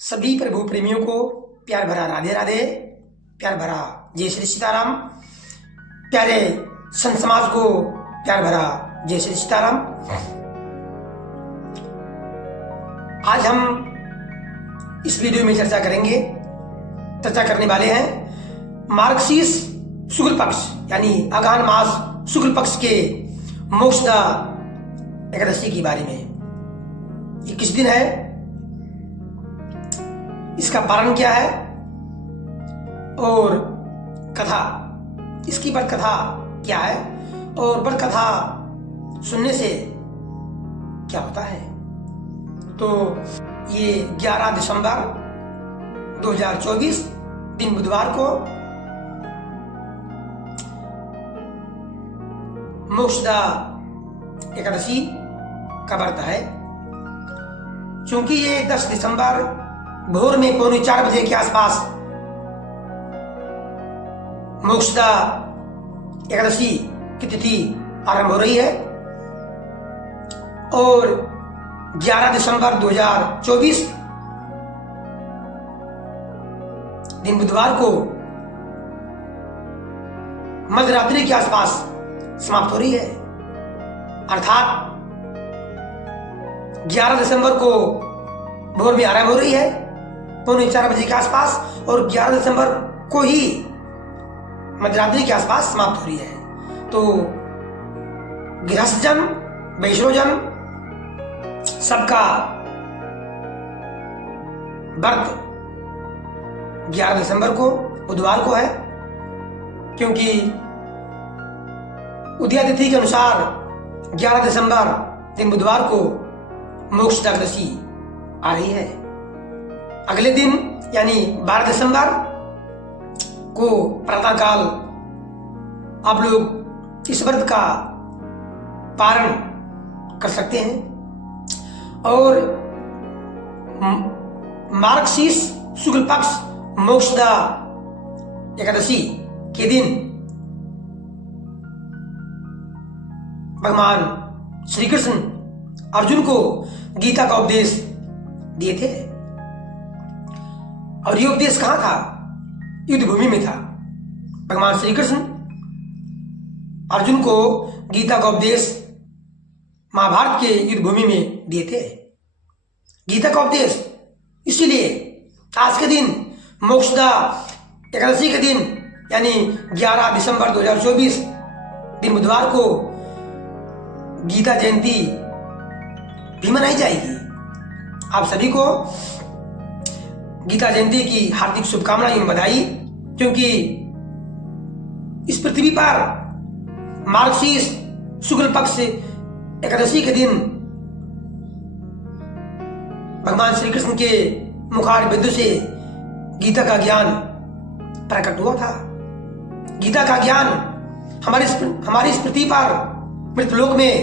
सभी प्रभु प्रेमियों को प्यार भरा राधे राधे, प्यार भरा जय श्री सीताराम। प्यारे संत समाज को प्यार भरा जय श्री सीताराम। आज हम इस वीडियो में चर्चा करने वाले हैं मार्गशीर्ष शुक्ल पक्ष यानी अगहन मास शुक्ल पक्ष के मोक्षदा एकादशी के बारे में। ये किस दिन है, इसका पारण क्या है और कथा, इसकी बड़ कथा क्या है और बड़ कथा सुनने से क्या होता है। तो ये 11 दिसंबर 2024 दिन बुधवार को मोक्षदा एकादशी का व्रत है। चूंकि ये 10 दिसंबर भोर में 3:45 बजे के आसपास मोक्षदा एकादशी की तिथि आरंभ हो रही है और 11 दिसंबर 2024 दिन बुधवार को मध्यरात्रि के आसपास समाप्त हो रही है। अर्थात 11 दिसंबर को भोर में आरंभ हो रही है 3:45 बजे के आसपास और 11 दिसंबर को ही मध्यरात्रि के आसपास समाप्त हो रही है। तो गृहस्थजन वैष्णवजन सबका व्रत 11 दिसंबर को बुधवार को है, क्योंकि उदय तिथि के अनुसार 11 दिसंबर दिन बुधवार को मोक्षदा एकादशी आ रही है। अगले दिन यानी 12 दिसंबर को प्रातःकाल आप लोग इस व्रत का पारण कर सकते हैं और मार्गशीर्ष शुक्ल पक्ष मोक्षदा एकादशी के दिन भगवान श्री कृष्ण अर्जुन को गीता का उपदेश दिए थे और ये उपदेश कहां था? युद्ध भूमि में था। भगवान श्री कृष्ण अर्जुन को गीता का उपदेश महाभारत के युद्ध भूमि में दिए थे। गीता का उपदेश इसीलिए आज के दिन मोक्षदा एकादशी के दिन यानी 11 दिसंबर 2024 दिन बुधवार को गीता जयंती भी मनाई जाएगी। आप सभी को गीता जयंती की हार्दिक शुभकामनाएं एवं बधाई, क्योंकि इस पृथ्वी पर मार्गशीर्ष शुक्ल पक्ष एकादशी के दिन भगवान श्री कृष्ण के मुखार बिंदु से गीता का ज्ञान प्रकट हुआ था। गीता का ज्ञान हमारी इस पृथ्वी पर मृतलोक में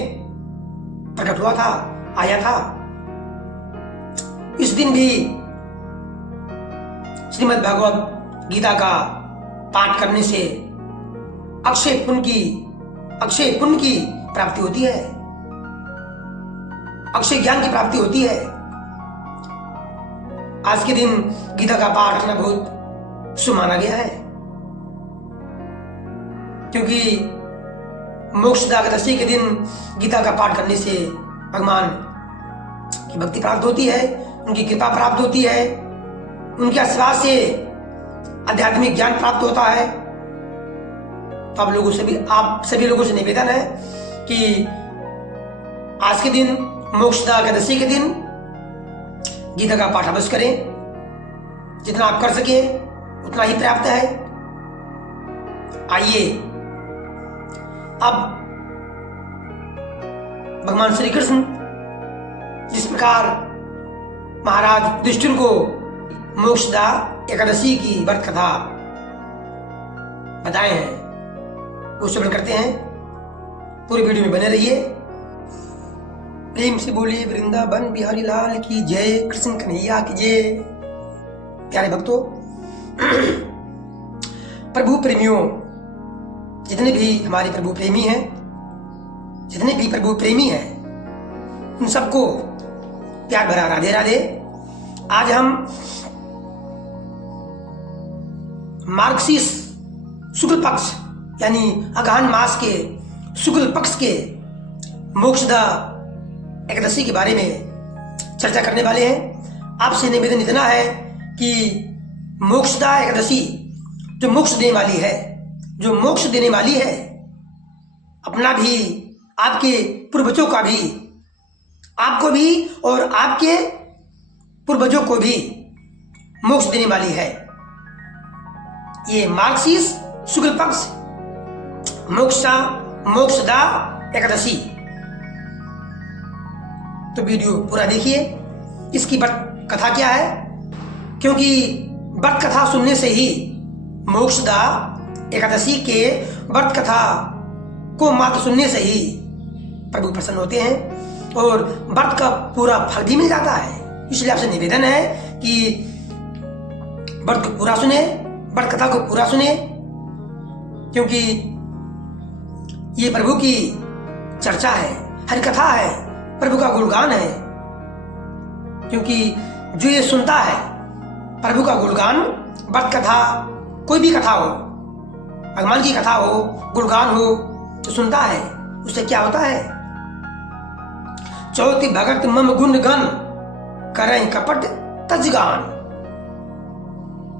प्रकट हुआ था, आया था। इस दिन भी श्रीमद् भागवत गीता का पाठ करने से अक्षय पुण्य की प्राप्ति होती है, अक्षय ज्ञान की प्राप्ति होती है। आज के दिन गीता का पाठ करना बहुत शुभ माना गया है, क्योंकि मोक्षदा एकादशी के दिन गीता का पाठ करने से भगवान की भक्ति प्राप्त होती है, उनकी कृपा प्राप्त होती है, उनके आशीर्वाद से आध्यात्मिक ज्ञान प्राप्त होता है। तो आप सभी लोगों से निवेदन है कि आज के दिन मोक्षदा एकादशी के दिन गीता का पाठ अवश्य करें। जितना आप कर सके उतना ही पर्याप्त है। आइए अब भगवान श्री कृष्ण जिस प्रकार महाराज युधिष्ठिर को मोक्षदा एकादशी की व्रत कथा बताए हैं वो श्रवण करते हैं। पूरी वीडियो में बने रहिए। प्रेम से बोलिए वृंदावन बिहारी लाल की जय, कृष्ण कन्हैया की जय। प्यारे भक्तों, प्रभु प्रेमियों, जितने भी हमारे प्रभु प्रेमी हैं, जितने भी प्रभु प्रेमी हैं, उन सबको प्यार भरा राधे राधे। आज हम मार्गशीर्ष शुक्ल पक्ष यानी अगहन मास के शुक्ल पक्ष के मोक्षदा एकादशी के बारे में चर्चा करने वाले हैं। आपसे निवेदन इतना है कि मोक्षदा एकादशी जो मोक्ष देने वाली है, अपना भी, आपके पूर्वजों का भी, आपको भी और आपके पूर्वजों को भी मोक्ष देने वाली है। ये मार्गशीर्ष शुक्ल पक्ष मोक्षदा एकादशी। तो वीडियो पूरा देखिए। इसकी व्रत कथा क्या है, क्योंकि व्रत कथा सुनने से ही मोक्षदा एकादशी के व्रत कथा को मात्र सुनने से ही प्रभु प्रसन्न होते हैं और व्रत का पूरा फल भी मिल जाता है। इसलिए आपसे निवेदन है कि व्रत को पूरा सुने, व्रत कथा को पूरा सुने, क्योंकि ये प्रभु की चर्चा है, हरि कथा है, प्रभु का गुणगान है। क्योंकि जो ये सुनता है प्रभु का गुणगान, व्रत कथा, कोई भी कथा हो, भगवान की कथा हो, गुणगान हो, तो सुनता है, उससे क्या होता है? चौथी भगत मम गुण गण करें कपट तजगान।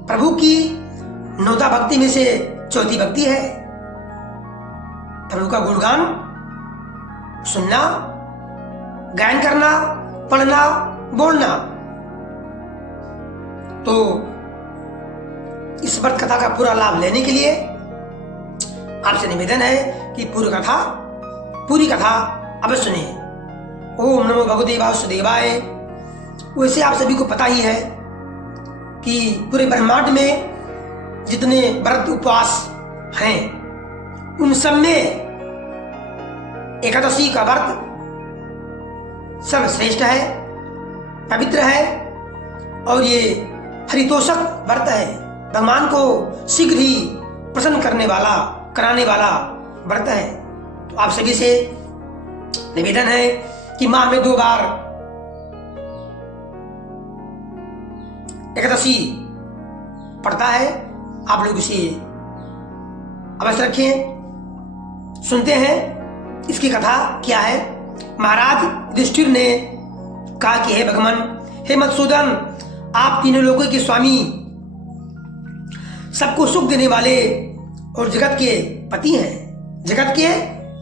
प्रभु की 9 भक्ति में से चौथी भक्ति है प्रभु का गुणगान सुनना, गायन करना, पढ़ना, बोलना। तो इस व्रत कथा का पूरा लाभ लेने के लिए आपसे निवेदन है कि पूरी कथा अवश्य सुने। ओम नमो भगवते वासुदेवाय। वैसे आप सभी को पता ही है कि पूरे ब्रह्मांड में जितने व्रत उपवास हैं उन सब में एकादशी का व्रत सर्वश्रेष्ठ है, पवित्र है और ये हरितोषक व्रत है। भगवान को शीघ्र ही प्रसन्न कराने वाला व्रत है। तो आप सभी से निवेदन है कि माह में 2 बार एकादशी पड़ता है, आप लोग इसे अवश्य रखें। सुनते हैं इसकी कथा क्या है। महाराज युधिष्ठिर ने कहा कि हे भगवान, हे मधुसूदन, आप तीनों लोगों के स्वामी, सबको सुख देने वाले और जगत के पति हैं, जगत के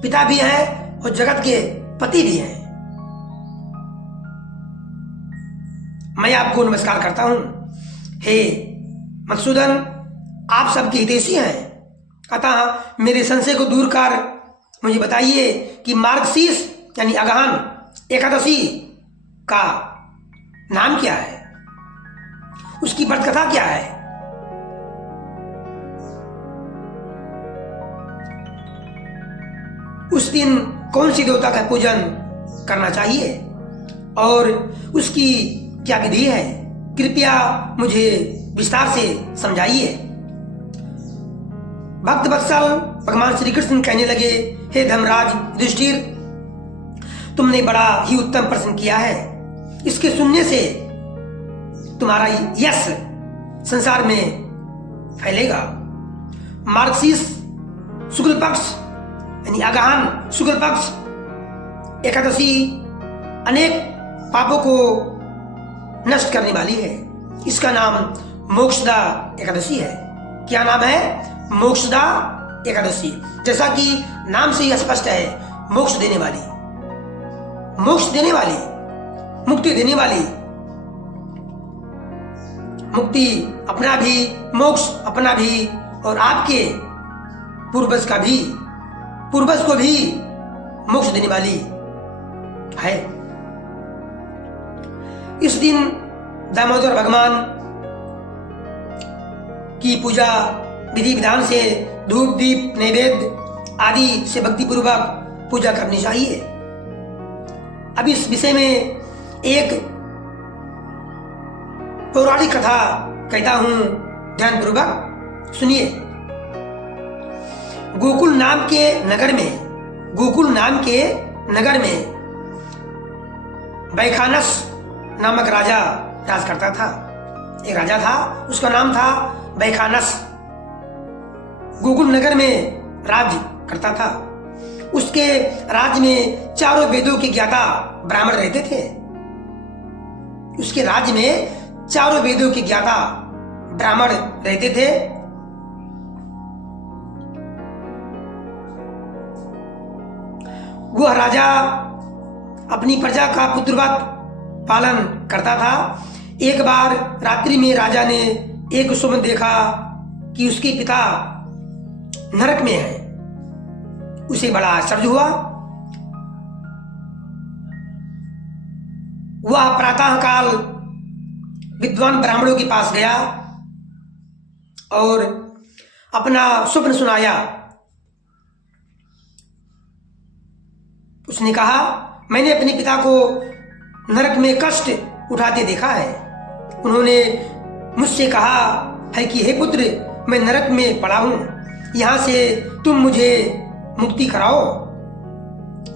पिता भी हैं और जगत के पति भी हैं। मैं आपको नमस्कार करता हूं। हे मधुसूदन, आप सबके हितैषी हैं, अतः मेरे संशय को दूर कर मुझे बताइए कि मार्गशीर्ष यानी अगहन एकादशी का नाम क्या है, उसकी व्रत कथा क्या है। उस दिन कौन सी देवता का पूजन करना चाहिए और उसकी क्या विधि है, कृपया मुझे विस्तार से समझाइए। भक्त वत्सल भगवान श्री कृष्ण कहने लगे, हे धर्मराज युधिष्ठिर, तुमने बड़ा ही उत्तम प्रश्न किया है। इसके सुनने से तुम्हारा यश संसार में फैलेगा। मार्गशीर्ष शुक्ल पक्ष यानी अगहन शुक्ल पक्ष एकादशी अनेक पापों को नष्ट करने वाली है। इसका नाम मोक्षदा एकादशी है। क्या नाम है? मोक्षदा एकादशी। जैसा कि नाम से ही स्पष्ट है, मोक्ष देने वाली, मुक्ति देने वाली, मुक्ति अपना भी, मोक्ष अपना भी और आपके पूर्वज को भी मोक्ष देने वाली है। इस दिन दामोदर भगवान की पूजा विधि विधान से धूप दीप नैवेद्य आदि से भक्ति पूर्वक पूजा करनी चाहिए। अब इस विषय में एक पौराणिक कथा कहता हूं, ध्यान पूर्वक सुनिए। गोकुल नाम के नगर में वैखानस नामक राजा राज करता था। एक राजा था, उसका नाम था बैखानस। गोकुल नगर में राज्य करता था। उसके राज्य में चारों वेदों के ज्ञाता ब्राह्मण रहते थे। उसके राज्य में चारों वेदों के ज्ञाता ब्राह्मण रहते थे। वह राजा अपनी प्रजा का पुत्रवत पालन करता था। एक बार रात्रि में राजा ने एक स्वप्न देखा कि उसके पिता नरक में है। उसे बड़ा आश्चर्य हुआ। वह प्रातः काल विद्वान ब्राह्मणों के पास गया और अपना स्वप्न सुनाया। उसने कहा, मैंने अपने पिता को नरक में कष्ट उठाते देखा है। उन्होंने मुझसे कहा है कि हे पुत्र, मैं नरक में पड़ा हूं, यहां से तुम मुझे मुक्ति कराओ।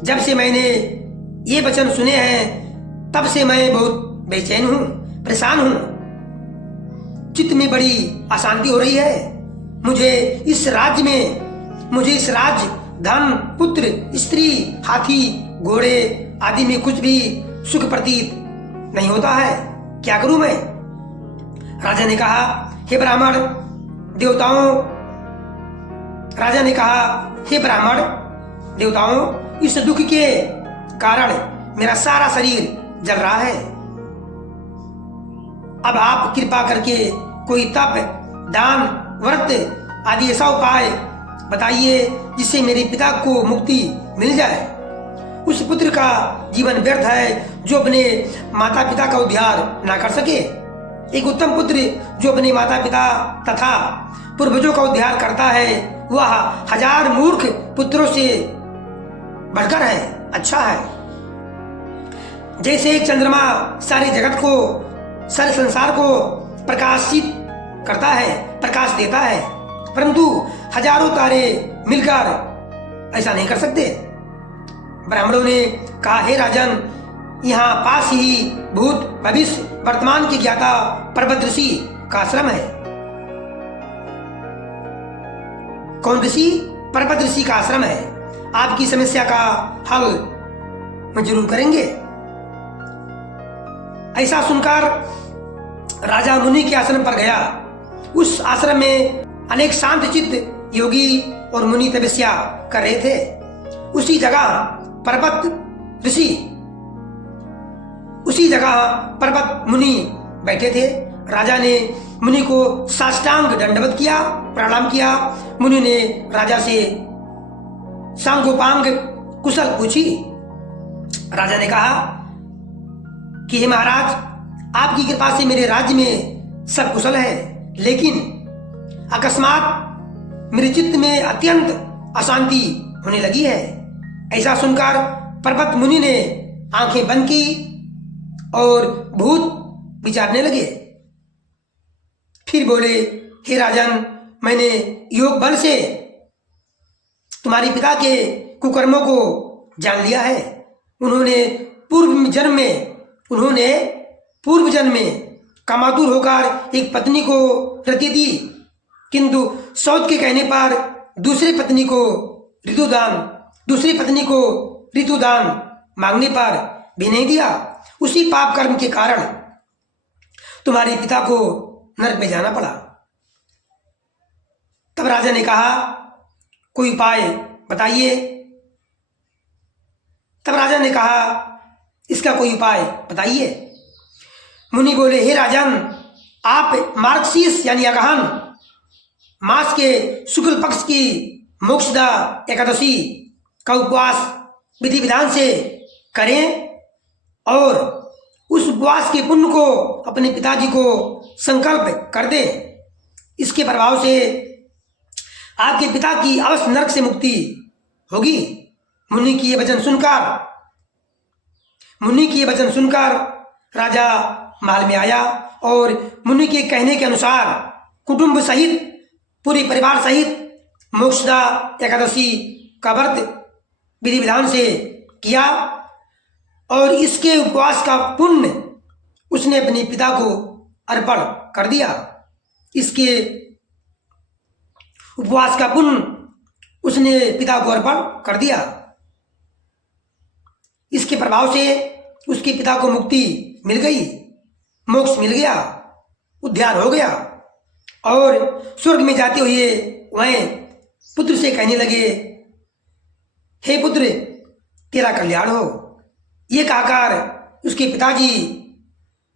जब से मैंने ये वचन सुने हैं तब से मैं बहुत बेचैन हूं, परेशान हूं। चित्त में बड़ी अशांति हो रही है। मुझे इस राज्य धन, पुत्र, स्त्री, हाथी, घोड़े आदि में कुछ भी सुख प्रतीत नहीं होता है। क्या करूं मैं? राजा ने कहा, हे ब्राह्मण देवताओं, इस दुख के कारण मेरा सारा शरीर जल रहा है। अब आप कृपा करके कोई तप, दान, व्रत आदि ऐसा उपाय बताइए जिससे मेरे पिता को मुक्ति मिल जाए। उस पुत्र का जीवन व्यर्थ है जो अपने माता पिता का उद्धार ना कर सके। एक उत्तम पुत्र जो अपने माता पिता तथा पूर्वजों का उद्धार करता है वह 1000 मूर्ख पुत्रों से बढ़कर है, अच्छा है। जैसे एक चंद्रमा सारे जगत को, सारे संसार को प्रकाशित करता है, प्रकाश देता है, परंतु हजारों तारे मिलकर ऐसा नहीं कर सकते। ब्राह्मणों ने कहा, हे राजन, यहाँ पास ही भूत, भविष्य, वर्तमान के ज्ञाता पर्वत ऋषि का आश्रम है। कौन ऋषि? पर्वत ऋषि का आश्रम है। आपकी समस्या का हल हम जरूर करेंगे। ऐसा सुनकर राजा मुनि के आश्रम पर गया। उस आश्रम में अनेक शांत चित्त योगी और मुनि तपस्या कर रहे थे। उसी जगह पर्वत मुनि बैठे थे। राजा ने मुनि को साष्टांग दंडवत किया, प्रणाम किया। मुनि ने राजा से सांगोपांग कुशल पूछी। राजा ने कहा कि हे महाराज, आपकी कृपा से मेरे राज्य में सब कुशल है, लेकिन अकस्मात मेरे चित्त में अत्यंत अशांति होने लगी है। ऐसा सुनकर पर्वत मुनि ने आंखें बंद की और भूत विचारने लगे। फिर बोले, हे राजन, मैंने योग बल से तुम्हारे पिता के कुकर्मों को जान लिया है। उन्होंने पूर्व जन्म में कामातुर होकर एक पत्नी को रति दी, किंतु सौत के कहने पर दूसरी पत्नी को ऋतुदान मांगने पर भी नहीं दिया। उसी पाप कर्म के कारण तुम्हारे पिता को नरक में जाना पड़ा। तब राजा ने कहा, कोई उपाय बताइए। तब राजा ने कहा, इसका कोई उपाय बताइए। मुनि बोले, हे राजन, आप मार्गशीर्ष यानी अगहन मास के शुक्ल पक्ष की मोक्षदा एकादशी का उपवास विधि विधान से करें और उस उपवास के पुण्य को अपने पिताजी को संकल्प कर दें। इसके प्रभाव से आपके पिता की अवश्य नरक से मुक्ति होगी। मुनि की ये वचन सुनकर राजा महल में आया और मुनि के कहने के अनुसार कुटुंब सहित, पूरे परिवार सहित मोक्षदा एकादशी का व्रत विधि विधान से किया और इसके उपवास का पुण्य उसने अपने पिता को अर्पण कर दिया। इसके उपवास का पुण्य उसने पिता को अर्पण कर दिया। इसके प्रभाव से उसके पिता को मुक्ति मिल गई, मोक्ष मिल गया, उद्धार हो गया और स्वर्ग में जाते हुए वह पुत्र से कहने लगे, हे पुत्र, तेरा कल्याण हो। ये कहकर उसके पिताजी,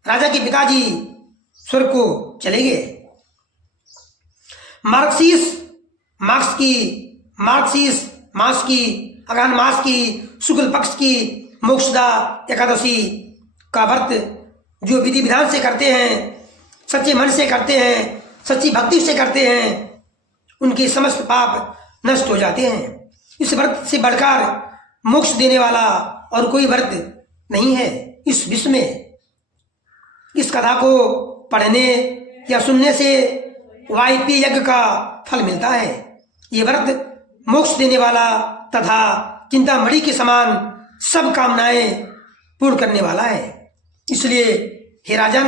राजा के पिताजी स्वर्ग को चले गए। मास की अगहन मास की शुक्ल पक्ष की मोक्षदा एकादशी का व्रत जो विधि विधान से करते हैं, सच्चे मन से करते हैं, सच्ची भक्ति से करते हैं, उनके समस्त पाप नष्ट हो जाते हैं। इस व्रत से बढ़कर मोक्ष देने वाला और कोई व्रत नहीं है इस विश्व में। इस कथा को पढ़ने या सुनने से वायपी यज्ञ का फल मिलता है। ये व्रत मोक्ष देने वाला तथा चिंतामणि के समान सब कामनाएं पूर्ण करने वाला है। इसलिए हे राजन,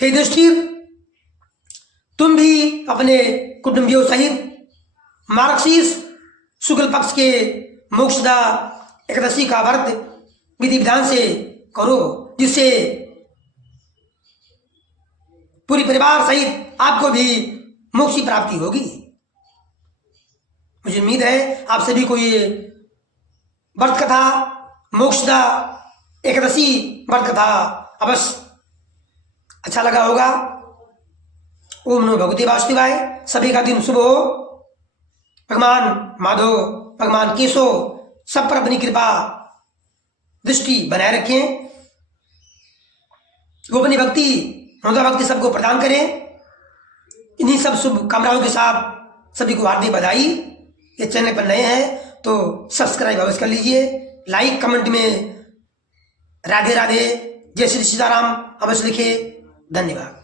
हे युधिष्ठिर, तुम भी अपने कुटुंबियों सहित मार्गशीर्ष शुक्ल पक्ष के मोक्षदा एकादशी का व्रत विधि विधान से करो, जिससे पूरी परिवार सहित आपको भी मोक्ष की प्राप्ति होगी। मुझे उम्मीद है आप सभी को ये व्रत कथा, मोक्षदा एकादशी व्रत कथा अवश्य अच्छा लगा होगा। ओम नमो भगवते वासुदेवाय। सभी का दिन शुभ हो। भगवान माधव, भगवान केशव सब पर अपनी कृपा दृष्टि बनाए रखें। वो अपनी भक्ति, ममता भक्ति सबको प्रदान करें। इन्हीं सब शुभ कामनाओं के साथ सभी को हार्दिक बधाई। ये चैनल पर नए हैं तो सब्सक्राइब अवश्य कर लीजिए। लाइक कमेंट में राधे राधे, जय श्री सीताराम अवश्य लिखे। धन्यवाद।